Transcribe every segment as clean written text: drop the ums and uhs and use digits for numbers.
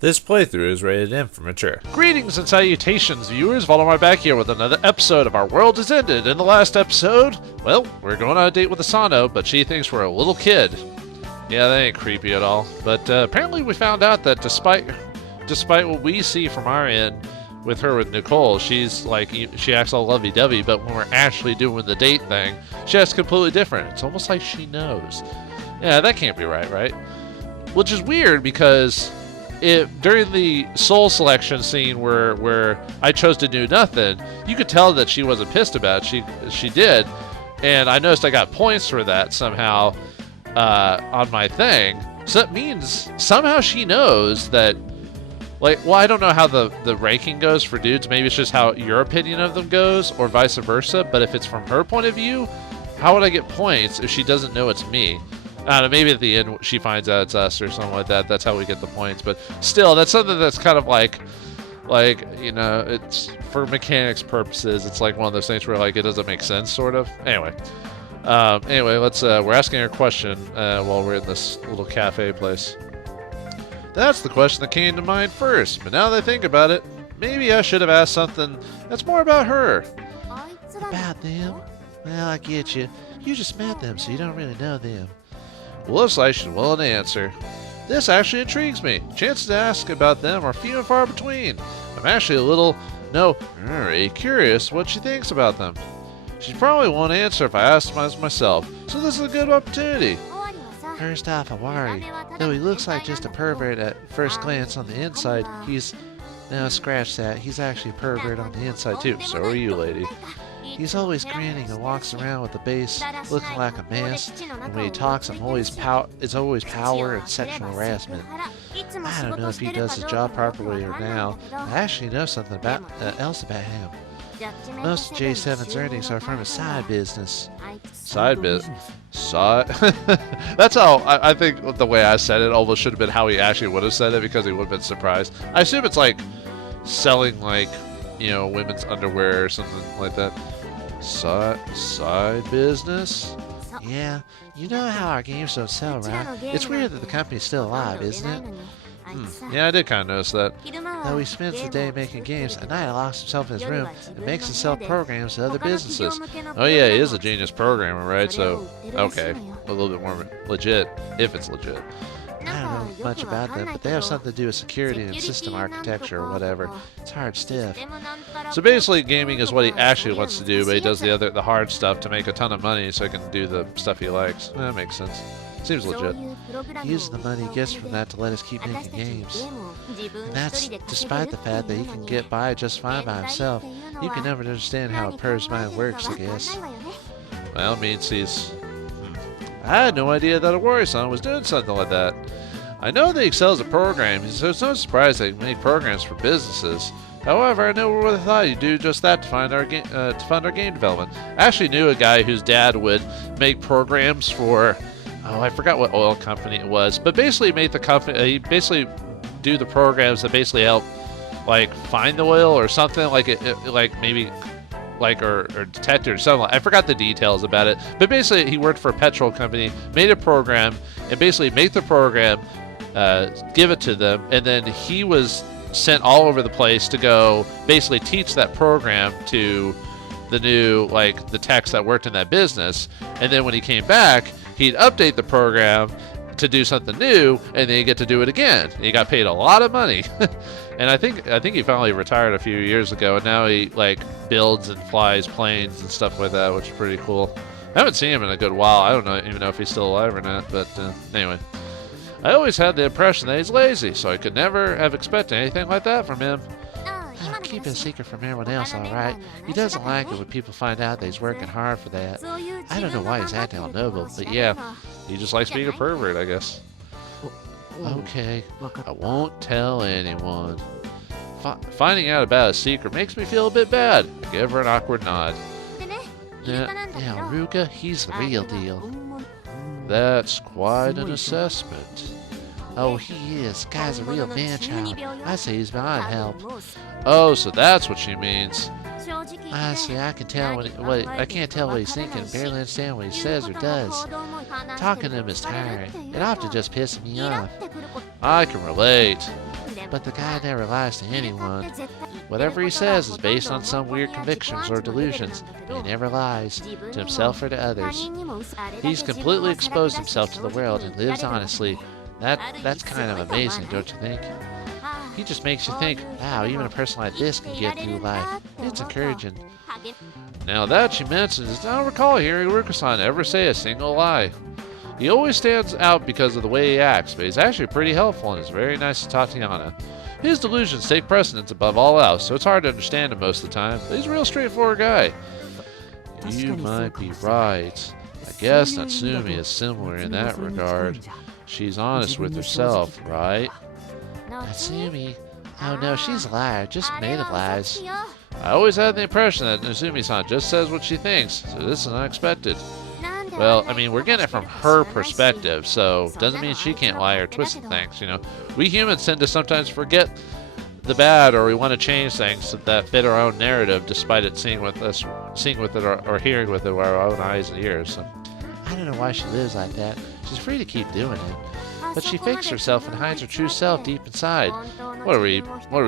This playthrough is rated M for mature. Greetings and salutations, viewers. Vauldemare back here with another episode of Our World Is Ended. In the last episode, well, we're going on a date with Asano, but she thinks we're a little kid. Yeah, that ain't creepy at all. But apparently we found out that despite what we see from our end with her with Nicole, she's like, she acts all lovey-dovey, but when we're actually doing the date thing, she acts completely different. It's almost like she knows. Yeah, that can't be right? Which is weird because during the soul selection scene where I chose to do nothing, you could tell that she wasn't pissed about it. She did, and I noticed I got points for that somehow on my thing. So that means somehow she knows that. Like, well, I don't know how the ranking goes for dudes. Maybe it's just how your opinion of them goes, or vice versa. But if it's from her point of view, how would I get points if she doesn't know it's me? I don't know, maybe at the end she finds out it's us or something like that. That's how we get the points. But still, that's something that's kind of like, you know, it's for mechanics purposes. It's like one of those things where like it doesn't make sense, sort of. Anyway, let's. We're asking her a question while we're in this little cafe place. That's the question that came to mind first. But now that I think about it, maybe I should have asked something that's more about her. About them? Well, I get you. You just met them, so you don't really know them. Well, looks like she's willing to answer. This actually intrigues me. Chances to ask about them are few and far between. I'm actually a little, very curious what she thinks about them. She'd probably won't answer if I asked myself, so this is a good opportunity. First off, I worry. Though he looks like just a pervert at first glance on the inside, no, scratch that. He's actually a pervert on the inside too. So are you, lady. He's always grinning and walks around with the base looking like a mess, and when he talks, it's always power and sexual harassment. I don't know if he does his job properly or now. I actually know something else about him. Most of J7's earnings are from his side business. Side business? That's how I think the way I said it almost should have been how he actually would have said it, because he would have been surprised. I assume it's like selling, like, you know, women's underwear or something like that. Side business? Yeah, you know how our games don't sell, right? It's weird that the company's still alive, isn't it? Yeah, I did kind of notice that. Though he spends the day making games, at night he locks himself in his room and makes and sells programs to other businesses. Oh yeah, he is a genius programmer, right? So, okay, a little bit more legit, if it's legit. I don't know much about them, but they have something to do with security and system architecture or whatever. It's hard stuff. So basically, gaming is what he actually wants to do, but he does the hard stuff to make a ton of money so he can do the stuff he likes. That makes sense. Seems legit. He uses the money he gets from that to let us keep making games. And that's despite the fact that he can get by just fine by himself. You can never understand how a perv's mind works, I guess. Well, it means he's... I had no idea that a warrior-son was doing something like that. I know that he excels at programming, so it's no surprise that he can make programs for businesses. However, I never would have thought he'd do just that to fund our game development. I actually knew a guy whose dad would make programs for... Oh, I forgot what oil company it was, but basically made the company. He basically do the programs that basically help, like, find the oil or something, like like maybe, like or detect it or something. I forgot the details about it, but basically he worked for a petrol company, made a program, and basically make the program, give it to them, and then he was sent all over the place to go basically teach that program to the new, like, the techs that worked in that business, and then when he came back, he'd update the program to do something new, and then he'd get to do it again. He got paid a lot of money. And I think he finally retired a few years ago, and now he, like, builds and flies planes and stuff like that, which is pretty cool. I haven't seen him in a good while. I don't even know if he's still alive or not, but anyway. I always had the impression that he's lazy, so I could never have expected anything like that from him. Keep it a secret from everyone else, alright? He doesn't like it when people find out that he's working hard for that. I don't know why he's acting all noble, but yeah, he just likes being a pervert, I guess. Okay, I won't tell anyone. Finding out about a secret makes me feel a bit bad. Give her an awkward nod. Now, Ruka, he's the real deal. That's quite an assessment. Oh, he is. Guy's a real man-child. I say he's beyond help. Oh, so that's what she means. Honestly, I can't tell what he's thinking. Barely understand what he says or does. Talking to him is tiring. It often just pisses me off. I can relate. but the guy never lies to anyone. Whatever he says is based on some weird convictions or delusions, and he never lies, to himself or to others. He's completely exposed himself to the world and lives honestly. That's kind of amazing, don't you think? He just makes you think, wow, even a person like this can get through life. It's encouraging. Now that she mentions, I don't recall hearing Ruka-san ever say a single lie. He always stands out because of the way he acts, but he's actually pretty helpful and is very nice to Tatiana. His delusions take precedence above all else, so it's hard to understand him most of the time, but he's a real straightforward guy. You might be right. I guess Natsumi is similar in that regard. She's honest with herself, right? Natsumi? Oh no, she's a liar, just made of lies. I always had the impression that Natsumi-san just says what she thinks, so this is unexpected. Well, I mean, we're getting it from her perspective, so doesn't mean she can't lie or twist things, you know. We humans tend to sometimes forget the bad, or we want to change things that fit our own narrative, despite it seeing with it or hearing with it with our own eyes and ears. So. I don't know why she lives like that. She's free to keep doing it. But she fakes herself and hides her true self deep inside. What are we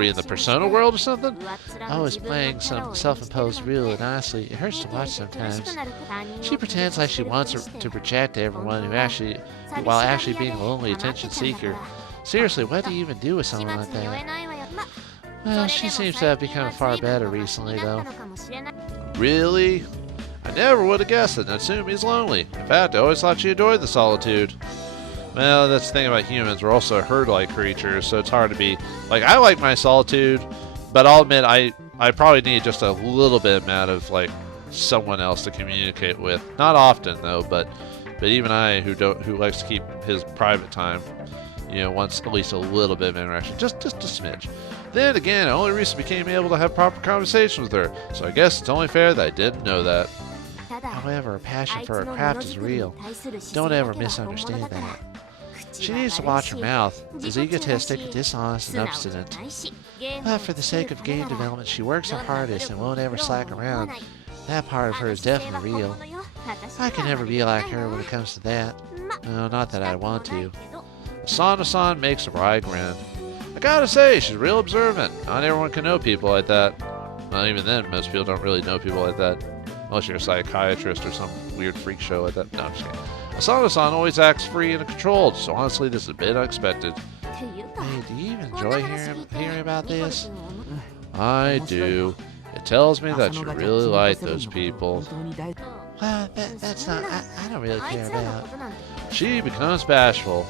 in the Persona world or something? Oh, it's playing some self-imposed rule, and honestly, it hurts to watch sometimes. She pretends like she wants to project to everyone while actually being a lonely attention seeker. Seriously, what do you even do with someone like that? Well, she seems to have become far better recently, though. Really? I never would have guessed that Natsumi's lonely. In fact, I always thought she adored the solitude. Well, that's the thing about humans. We're also herd-like creatures, so it's hard to be... Like, I like my solitude, but I'll admit I probably need just a little bit amount of, like, someone else to communicate with. Not often, though, but even I, who likes to keep his private time, you know, wants at least a little bit of interaction. Just a smidge. Then again, I only recently became able to have proper conversations with her, so I guess it's only fair that I didn't know that. However, her passion for her craft is real. Don't ever misunderstand that. She needs to watch her mouth, is egotistic, dishonest, and obstinate. But for the sake of game development, she works her hardest and won't ever slack around. That part of her is definitely real. I can never be like her when it comes to that. No, not that I want to. Asano-san makes a wry grin. I gotta say, she's real observant. Not everyone can know people like that. Well, even then, most people don't really know people like that. Unless you're a psychiatrist or some weird freak show like that. No, I'm just kidding. Asano-san always acts free and controlled, so honestly, this is a bit unexpected. Hey, do you even enjoy hearing about this? I do. It tells me that you really like those people. Well, that's not... I don't really care about... She becomes bashful.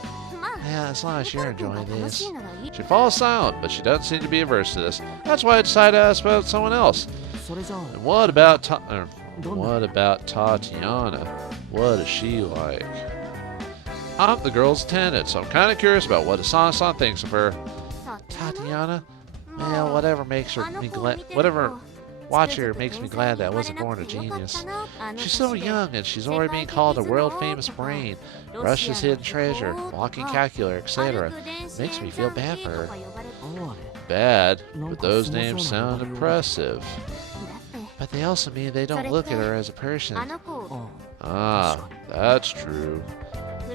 Yeah, as long as you're enjoying this. She falls silent, but she doesn't seem to be averse to this. That's why I decided to ask about someone else. And what about Tatiana? What is she like? I'm the girl's attendant, so I'm kind of curious about what Asano-san thinks of her. Tatiana? Well, whatever watch her makes me glad that I wasn't born a genius. She's so young, and she's already being called a world-famous brain, Russia's hidden treasure, walking calculator, etc. Makes me feel bad for her. Bad, but those names sound impressive. But they also mean they don't look at her as a person. Ah, that's true.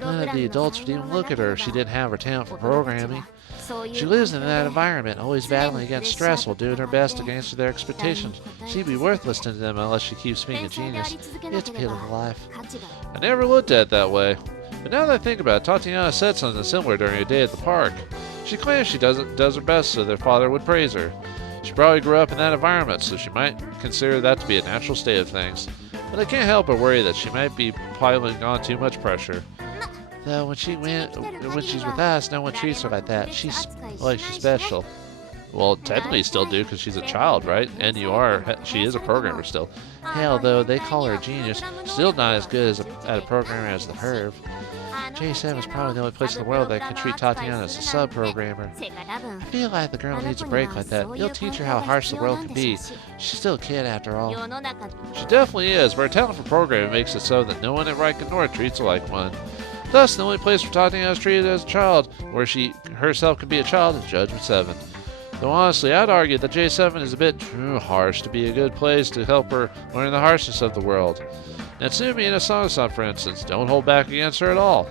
None of the adults would even look at her if she didn't have her talent for programming. She lives in that environment, always battling against stress while doing her best to answer their expectations. She'd be worthless to them unless she keeps being a genius. It's a pitiful life. I never looked at it that way. But now that I think about it, Tatiana said something similar during a day at the park. She claims she does her best so their father would praise her. She probably grew up in that environment, so she might consider that to be a natural state of things. But I can't help but worry that she might be piling on too much pressure. Though when she's with us, no one treats her like that. She's special. Well, technically you still do because she's a child, right? And she is a programmer still. Hell, though they call her a genius, still not as good at a programmer as the Herb. J7 is probably the only place in the world that can treat Tatiana as a sub-programmer. I feel like the girl needs a break like that. You'll teach her how harsh the world can be. She's still a kid after all. She definitely is, but her talent for programming makes it so that no one at Riken North treats her like one. Thus, the only place where Tatiana is treated as a child, where she herself can be a child, is Judgement 7. Though honestly, I'd argue that J7 is a bit too harsh to be a good place to help her learn the harshness of the world. Natsumi and Asano-san, for instance, don't hold back against her at all.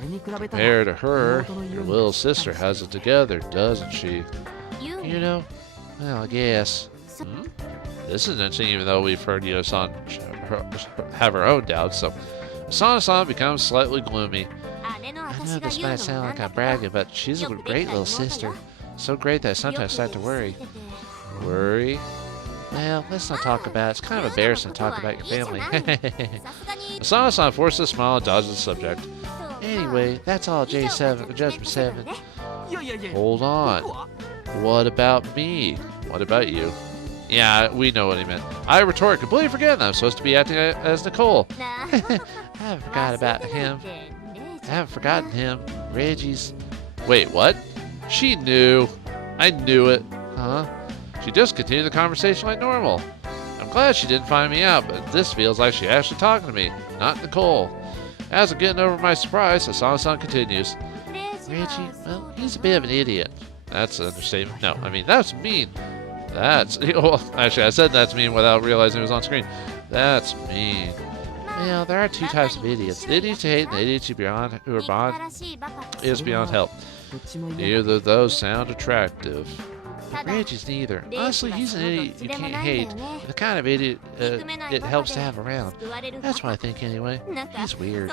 Compared to her, your little sister has it together, doesn't she? You know, well, I guess. Hmm? This is interesting, even though we've heard Yosan have her own doubts. So, Asano-san becomes slightly gloomy. I know this might sound like I'm bragging, but she's a great little sister. So great that I sometimes start to worry. Worry? Well, let's not talk about it. It's kind of embarrassing to talk about your family. Asano-san forces a smile and dodges the subject. Anyway, that's all J7, Judgment 7. Hold on. What about me? What about you? Yeah, we know what he meant. I retort, completely forgetting that I'm supposed to be acting as Nicole. I haven't forgot about him. I haven't forgotten him. Reggie's. Wait, what? She knew. I knew it. Huh? She just continued the conversation like normal. I'm glad she didn't find me out, but this feels like she's actually talking to me, not Nicole. As I'm getting over my surprise, Asano-san continues. Reggie, well, he's a bit of an idiot. That's an understatement. No, I mean, that's mean. That's... Well, actually, I said that's mean without realizing it was on screen. That's mean. Well, there are two types of idiots. The idiots you hate and the idiots who are beyond Is beyond help. Neither of those sound attractive. But Reggie's neither. Honestly, he's an idiot you can't hate. The kind of idiot it helps to have around. That's what I think anyway. He's weird.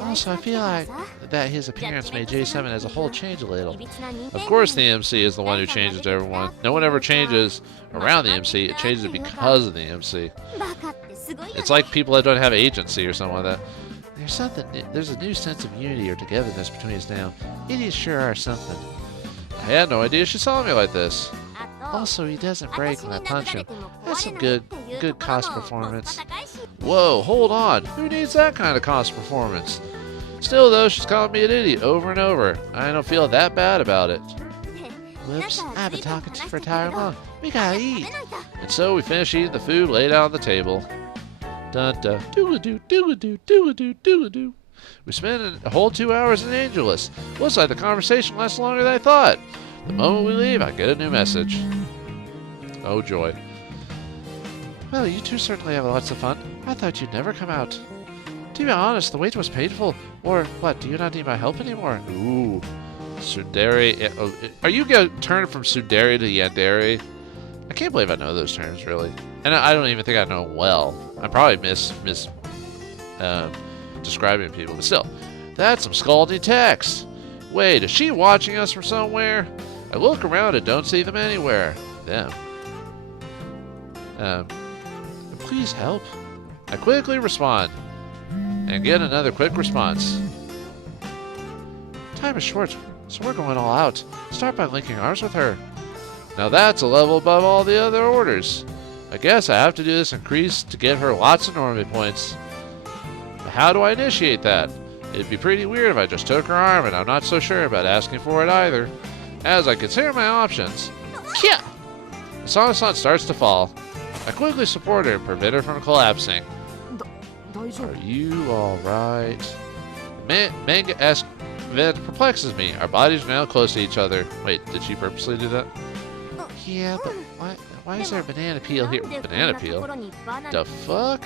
Also, I feel like that his appearance made J7 as a whole change a little. Of course the MC is the one who changes to everyone. No one ever changes around the MC. It changes because of the MC. It's like people that don't have agency or something like that. There's a new sense of unity or togetherness between us now. Idiots sure are something. I had no idea she saw me like this. Also, he doesn't break when I punch him. That's some good cost performance. Whoa, hold on. Who needs that kind of cost performance? Still, though, she's calling me an idiot over and over. I don't feel that bad about it. Whoops, I've been talking for too long. We gotta eat. And so we finish eating the food laid out on the table. Dun dun, doo-a-doo, doo-a-doo, doo-a-doo, doo-a-doo. We spent a whole 2 hours in Angelus. Looks like the conversation lasts longer than I thought. The moment we leave, I get a new message. Oh joy. Well, you two certainly have lots of fun. I thought you'd never come out. To be honest, the wait was painful. Or, what, do you not need my help anymore? Ooh. Tsundere. Are you going to turn from tsundere to yandere? I can't believe I know those terms, really. And I don't even think I know them well. I probably miss describing people, but still. That's some scalding text. Wait, is she watching us from somewhere? I look around and don't see them anywhere. Them. Please help. I quickly respond. And get another quick response. Time is short, so we're going all out. Start by linking arms with her. Now that's a level above all the other orders. I guess I have to do this increase to get her lots of normie points. But how do I initiate that? It'd be pretty weird if I just took her arm, and I'm not so sure about asking for it either. As I consider my options. Yeah. Asano-san starts to fall. I quickly support her and prevent her from collapsing. Are you alright? Manga-esque event perplexes me. Our bodies are now close to each other. Wait, did she purposely do that? Yeah, but why is there a banana peel here? Banana peel? The fuck?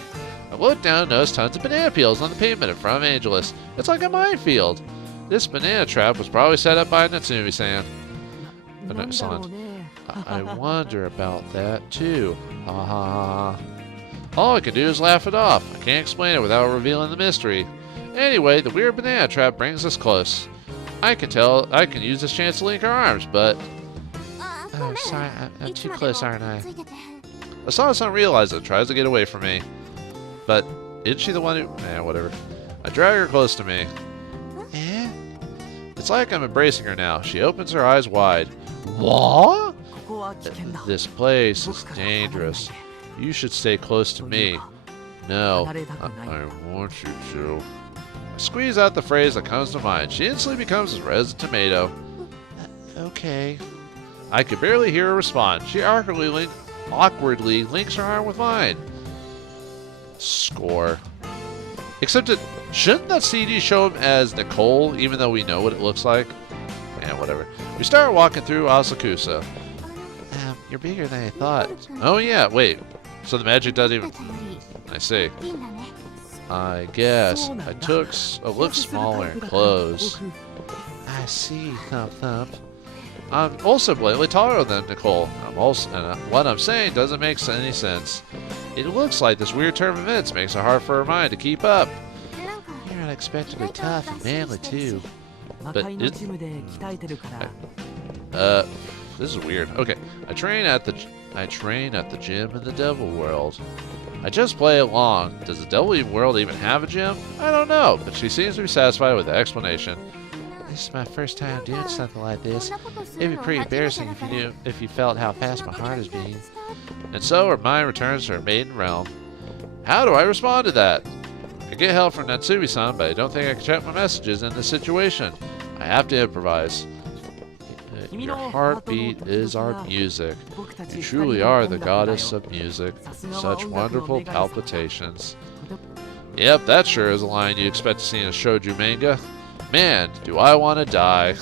I looked down and noticed tons of banana peels on the pavement in front of Angelus. It's like a minefield. This banana trap was probably set up by Natsumi-san. I wonder about that too. Ha ha ha. All I can do is laugh it off. I can't explain it without revealing the mystery. Anyway, the weird banana trap brings us close. I can use this chance to link our arms, but... Oh, sorry, I'm too close, aren't I? Asano-san realizes it and tries to get away from me. But, isn't she the one who... whatever. I drag her close to me. Eh? It's like I'm embracing her now. She opens her eyes wide. What? This place is dangerous. You should stay close to me. No, I want you to. I squeeze out the phrase that comes to mind. She instantly becomes as red as a tomato. Okay. I could barely hear her respond. She awkwardly links her arm with mine. Score. Except that, shouldn't that CD show him as Nicole, even though we know what it looks like? Yeah, whatever. We start walking through Asakusa. You're bigger than I thought. Oh yeah, wait. So the magic doesn't even... I see. I guess I took a look smaller in clothes. I see, Thump Thump. I'm also blatantly taller than Nicole. What I'm saying doesn't make any sense. It looks like this weird turn of events makes it hard for her mind to keep up. You're unexpectedly tough and manly, too. But this is weird. Okay, I train at the gym in the W.O.R.L.D. I just play along. Does the W.O.R.L.D even have a gym? I don't know, but she seems to be satisfied with the explanation. This is my first time doing something like this. It'd be pretty embarrassing if you felt how fast my heart is beating. And so her mind returns to her maiden realm. How do I respond to that? I get help from Natsumi-san, but I don't think I can check my messages in this situation. I have to improvise. Your heartbeat is our music. You truly are the goddess of music. Such wonderful palpitations. Yep, that sure is a line you expect to see in a shoujo manga. Man, do I want to die.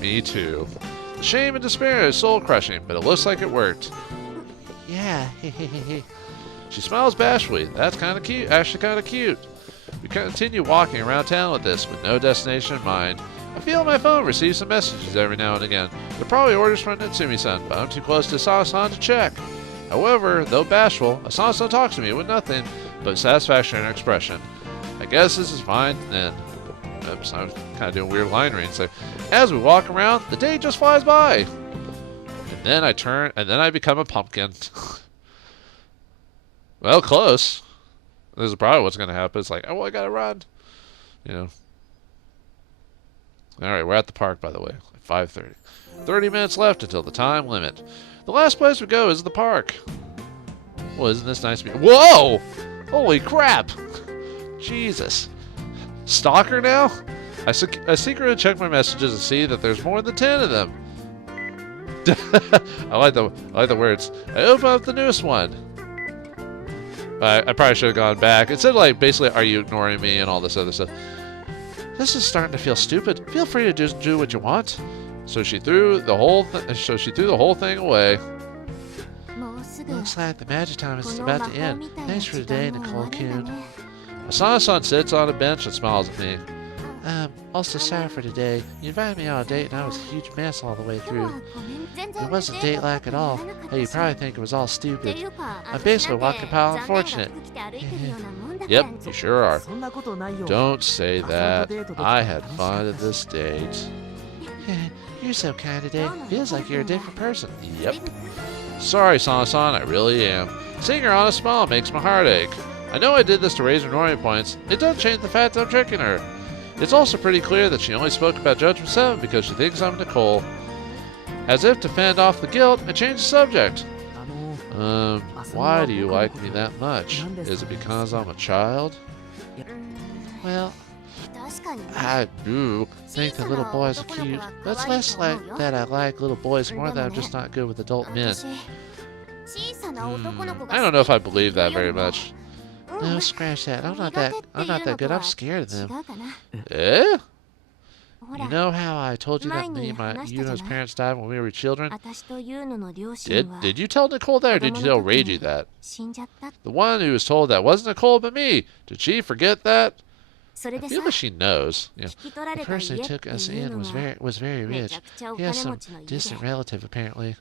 Me too. The shame and despair is soul-crushing, but it looks like it worked. Yeah, She smiles bashfully. That's kind of cute. Actually kind of cute. We continue walking around town with this, with no destination in mind. I feel my phone receives some messages every now and again. They're probably orders from Natsumi-san, but I'm too close to Asano-san to check. However, though bashful, Asano-san talks to me with nothing but satisfaction in her expression. I guess this is fine then. Oops, I'm kind of doing weird line readings there. As we walk around, the day just flies by. And then I become a pumpkin. Well, close. This is probably what's going to happen. It's like, oh, I got to run. You know. All right, we're at the park, by the way. 5:30. 30 minutes left until the time limit. The last place we go is the park. Well, isn't this nice? Whoa! Holy crap! Jesus. Stalker now? I secretly check my messages and see that there's more than 10 of them. I like the words. I open up the newest one. I probably should have gone back. It said, like, basically, are you ignoring me and all this other stuff. This is starting to feel stupid. Feel free to just do what you want. So she threw the whole thing away. Looks like the magic time is about to end. Thanks for today, Nicole-kun. Asano-san sits on a bench and smiles at me. Also sorry for today. You invited me on a date and I was a huge mess all the way through. It wasn't date-like at all. Hey, you probably think it was all stupid. I'm basically a walking pile of unfortunate. Yep, you sure are. Don't say that. I had fun at this date. You're so kind today. Feels like you're a different person. Yep. Sorry, Sana-san, I really am. Seeing her honest smile makes my heart ache. I know I did this to raise her normal points. It doesn't change the fact that I'm tricking her. It's also pretty clear that she only spoke about Judgment 7 because she thinks I'm Nicole. As if to fend off the guilt, I changed the subject. Why do you like me that much? Is it because I'm a child? Well, I do think that little boys are cute, but it's less like that I like little boys more than I'm just not good with adult men. I don't know if I believe that very much. No, scratch that. I'm not that good. I'm scared of them. Eh? You know how I told you that me and Yuno's parents died when we were children? Did you tell Nicole that, or did you tell Reiji that? The one who was told that wasn't Nicole but me. Did she forget that? I feel like she knows. Yeah. The person who took us in was very rich. He has some distant relative, apparently.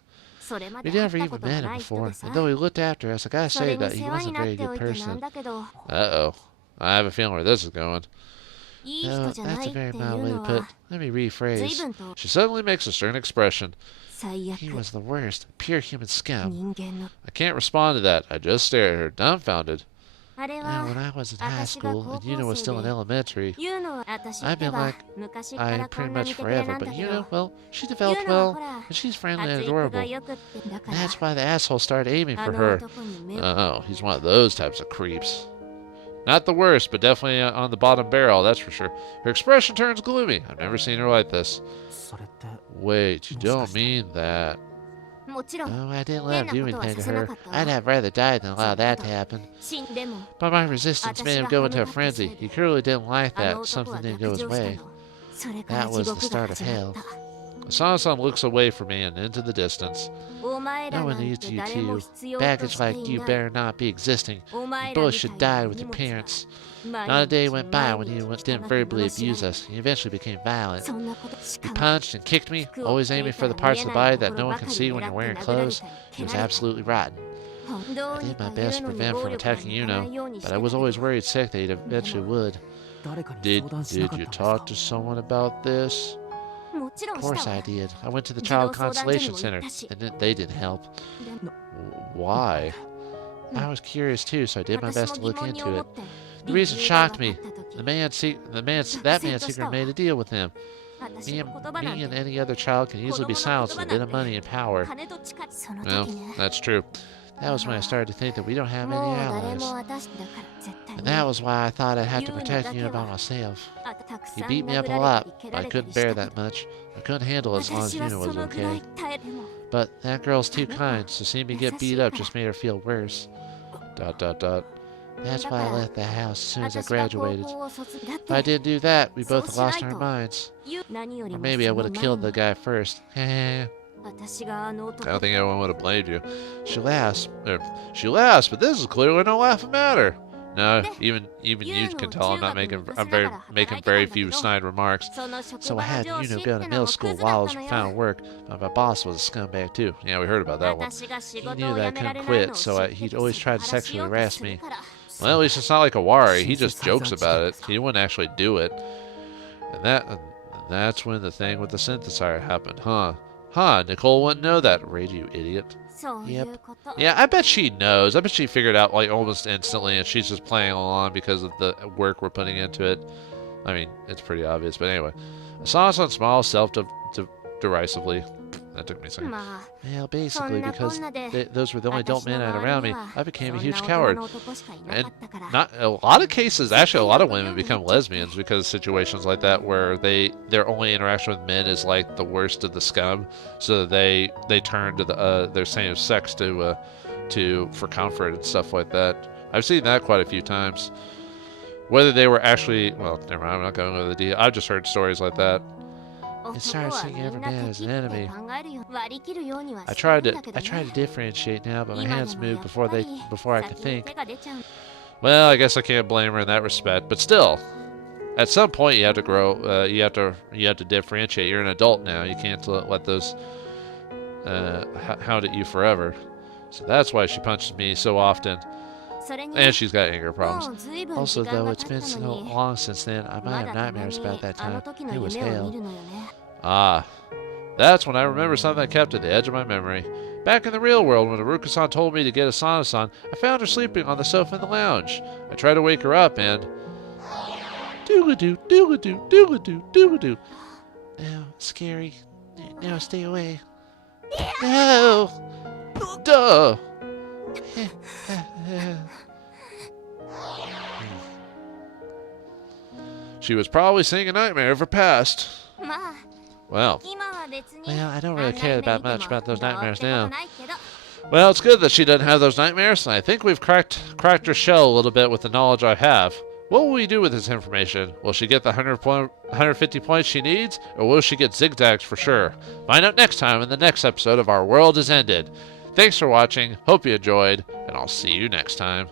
We never even met him before, and though he looked after us, I gotta say that he wasn't a very good person. Uh-oh. I have a feeling where this is going. No, that's a very mild way to put it. Let me rephrase. She suddenly makes a stern expression. He was the worst, pure human scum. I can't respond to that. I just stare at her, dumbfounded. Now, when I was in high school and Yuno was still in elementary, I've been like I am pretty much forever, but Yuno, well, she developed well, and she's friendly and adorable. And that's why the asshole started aiming for her. Oh, he's one of those types of creeps. Not the worst, but definitely on the bottom barrel, that's for sure. Her expression turns gloomy. I've never seen her like this. Wait, you don't mean that. Oh, I didn't let him do anything to her. I'd have rather died than allow that to happen. But my resistance made him go into a frenzy. He clearly didn't like that something didn't go his way. That was the start of hell. Asano-san looks away from me and into the distance. No one needs you two. Baggage like you better not be existing. You both should die with your parents. Not a day went by when you didn't verbally abuse us. He eventually became violent. He punched and kicked me, always aiming for the parts of the body that no one can see when you're wearing clothes. He was absolutely rotten. I did my best to prevent him from attacking Yuno, but I was always worried sick that he eventually would. Did you talk to someone about this? Of course I did. I went to the Child Consolation Center, and they didn't help. Why? I was curious too, so I did my best to look into it. The reason shocked me. That man secretly made a deal with him. Me and any other child can easily be silenced with a bit of money and power. Well, that's true. That was when I started to think that we don't have any allies. And that was why I thought I had to protect you by myself. He beat me up a lot, but I couldn't bear that much. I couldn't handle it as long as Yuna was okay. But that girl's too kind, so seeing me get beat up just made her feel worse. ... That's why I left the house as soon as I graduated. If I didn't do that, we both lost our minds. Or maybe I would have killed the guy first. I don't think anyone would have blamed you. She laughs, but this is clearly no laughing matter. No, even you can tell I'm making very few snide remarks. So I had Yuno go to middle school while I was found work, but my boss was a scumbag too. Yeah, we heard about that one. He knew that I couldn't quit, so he'd always try to sexually harass me. Well, at least it's not like a W.O.R.L.D. He just jokes about it. He wouldn't actually do it. And that's when the thing with the synthesizer happened, huh? Nicole wouldn't know that, Reiji, you idiot. Yep. Yeah, I bet she knows. I bet she figured out like almost instantly, and she's just playing along because of the work we're putting into it. I mean, it's pretty obvious, but anyway. Asano-san smiled self-derisively. That took me a second. Well, basically, because those were the only adult men I had around me, I became a huge coward. And not a lot of cases, actually, a lot of women become lesbians because of situations like that where their only interaction with men is like the worst of the scum, so they turn to their same sex for comfort and stuff like that. I've seen that quite a few times. Whether they were actually, well, never mind, I'm not going into the detail. I've just heard stories like that. It started seeing every man as an enemy. I tried to differentiate now, but my hands moved before I could think. Well, I guess I can't blame her in that respect, but still, at some point you have to grow. You have to differentiate. You're an adult now. You can't let those hound at you forever. So that's why she punches me so often. And she's got anger problems. Also, though, it's been so long since then, I might have nightmares about that time. It was hell. Ah, that's when I remember something I kept at the edge of my memory. Back in the real world, when Haruka-san told me to get Asano-san, I found her sleeping on the sofa in the lounge. I tried to wake her up and... Doo-ga-doo, doo-ga-doo, doo-ga-doo, doo-ga-doo. No, scary. No, stay away. No! Duh! She was probably seeing a nightmare of her past. Well, I don't really care much about those nightmares now. Well, it's good that she doesn't have those nightmares, and I think we've cracked her shell a little bit with the knowledge I have. What will we do with this information? Will she get the 150 points she needs, or will she get zigzags for sure? Find out next time in the next episode of Our World Is Ended. Thanks for watching, hope you enjoyed, and I'll see you next time.